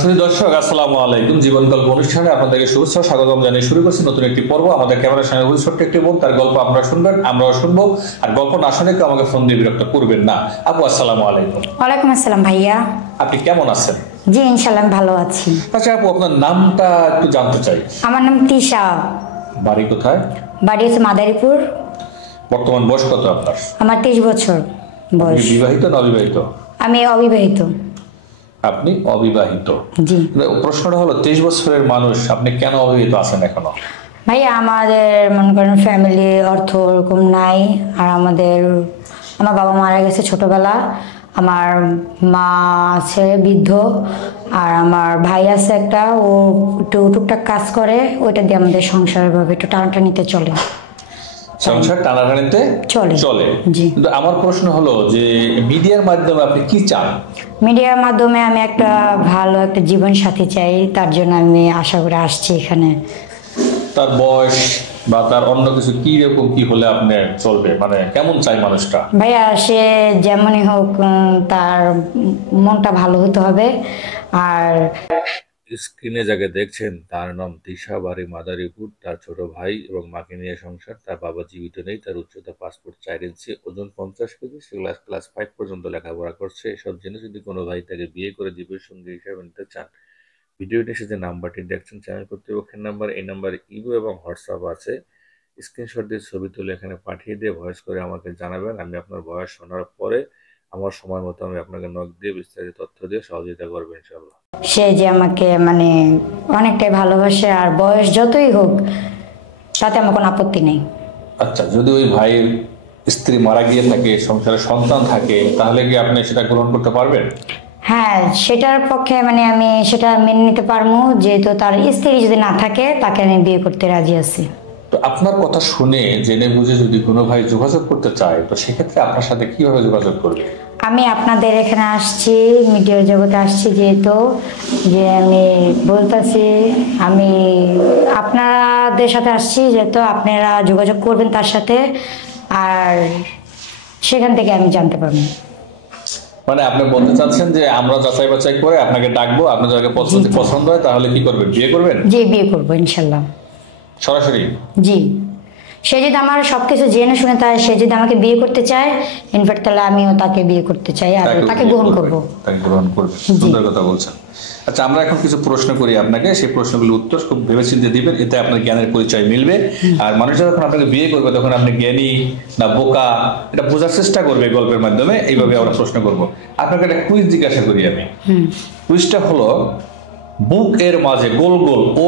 সুধী দর্শক, আসসালামু আলাইকুম। জীবন গল্প অনুষ্ঠানে আপনাদেরকে শুভেচ্ছা স্বাগতম জানিয়ে শুরু করছি নতুন একটি পর্ব। আমাদের ক্যামেরার সামনে হচ্ছে ছোট্ট একটি বোন, তার গল্প আপনারা শুনবেন, আমরাও শুনবো। আর গল্প না শুনে কেউ আমাকে ফোন দিয়ে বিরক্ত করবেন না। আপু, আসসালামু আলাইকুম। ওয়ালাইকুম আসসালাম ভাইয়া। আপনি কেমন আছেন? জি ইনশাআল্লাহ আমি ভালো আছি। আচ্ছা আপু, আপনার নামটা একটু জানতে চাই। আমার নাম তিশা। বাড়ি কোথায়? বাড়ি হচ্ছে মাদারীপুর। বর্তমান বয়স কত আপনার? আমার 23 বছর বয়স। বিবাহিত না অবিবাহিত? আমি অবিবাহিত। আপনি অবিবাহিত? জি। প্রশ্নটা হলো, 23 বছরের মানুষ, আপনি কেন অবিবাহিত আছেন এখনো? ভাইয়া আমাদের মনে করেন ফ্যামিলি অর্থ ওরকম নাই। আর আমার বাবা মারা গেছে ছোটবেলা। আমার মা আছে বৃদ্ধ। আর আমার ভাই আছে একটা, ও একটু টুকটাক কাজ করে, ওইটা দিয়ে আমাদের সংসার ভাবে একটু টানাটানিতে চলে। সংসার টানাটানিতে চলে। জি। কিন্তু আমার প্রশ্ন হলো যে মিডিয়ার মাধ্যমে আপনি কি চান? মিডিয়ার মাধ্যমে আমি একটা ভালো একটা জীবন সাথী চাই, তার জন্য আমি আশা করে আসছি এখানে। তার বয়স বা তার অন্য কিছু কি রকম কি হলে আপনি চলবে, মানে কেমন চাই মানুষটা? ভাইয়া সে যেমনই হোক, তার মনটা ভালো হতে হবে। আর স্ক্রিনে যাকে দেখছেন তার নাম তিশা, বাড়ি মাদারীপুর। তার ছোট ভাই এবং মাকে নিয়ে সংসার। তার বাবা জীবিত নেই। তার উচ্চতা 5 ফুট 4 ইঞ্চি, ওজন 50 কেজি। সে ক্লাস 5 পর্যন্ত লেখাপড়া করছে। এসব জেনে যদি কোনো ভাই তাকে বিয়ে করে জীবন সঙ্গী হিসেবে নিতে চান, ভিডিওটি এসে যে নাম্বারটি দেখছেন চ্যানেল কর্তৃপক্ষের নাম্বার, এই নাম্বারে ইমো এবং হোয়াটসঅ্যাপ আছে। স্ক্রিনশট দিয়ে ছবি তুলে এখানে পাঠিয়ে দিয়ে ভয়েস করে আমাকে জানাবেন। আমি আপনার ভয়েস শোনার পরে আমার সময় মতো আমি আপনাকে নক দিয়ে বিস্তারিত তথ্য দিয়ে সহযোগিতা করবো ইনশাল্লাহ। সে যে আমাকে মানে অনেকটাই ভালোবাসে, আর বয়স যতই হোক তাতে আমার কোনো আপত্তি নেই। আচ্ছা, যদি ওই ভাইয়ের স্ত্রী মারা গিয়ে থাকে, সংসারে সন্তান থাকে, তাহলে কি আপনি সেটা গ্রহণ করতে পারবেন? হ্যাঁ, সেটার পক্ষে মানে আমি সেটা মেনে নিতে পারবো, যেহেতু তার স্ত্রী যদি না থাকে তাকে আমি বিয়ে করতে রাজি আছি। তো আপনার কথা শুনে জেনে বুঝে যদি কোনো ভাই যোগাযোগ করতে চায়, তো সেক্ষেত্রে আপনার সাথে কিভাবে যোগাযোগ করবে? আমি আপনাদের এখানে আসছি, মিডিয়ার জগতে আসছি যেহেতু, যে আমি বলতেছি আমি আপনাদের সাথে আসছি যেহেতু আপনারা যোগাযোগ করবেন তার সাথে, আর সেখান থেকে আমি জানতে পারবো। মানে আপনি বলতে চাচ্ছেন যে আমরা যাচাই বাছাই করে আপনাকে ডাকবো, আপনার যাকে পছন্দ হয় তাহলে কি করবেন, বিয়ে করবেন? জি, বিয়ে করবো ইনশাল্লাহ। সরাসরি? জি। সে যদি আমার সবকিছু জেনে শুনে সে যদি আমাকে বিয়ে করতে চায়, ইনফ্যাক্ট তাহলে আমিও তাকে বিয়ে করতে চাই আর তাকে গ্রহণ করবো। তাকে গ্রহণ করবে, সুন্দর কথা বলছেন। আচ্ছা, আমরা এখন কিছু প্রশ্ন করি আপনাকে, সেই প্রশ্নগুলোর উত্তর খুব ভেবেচিন্তে দিবেন, এতে আপনার জ্ঞানের পরিচয় মিলবে। আর মানুষ যখন আপনাকে বিয়ে করবে তখন আপনি জ্ঞানী না বোকা এটা বোঝার চেষ্টা করবে গল্পের মাধ্যমে। এইভাবে আমরা প্রশ্ন করব। আপনাকে একটা কুইজ জিজ্ঞাসা করি আমি। কুইজটা হলো, বুক এর মাঝে গোল গোল ও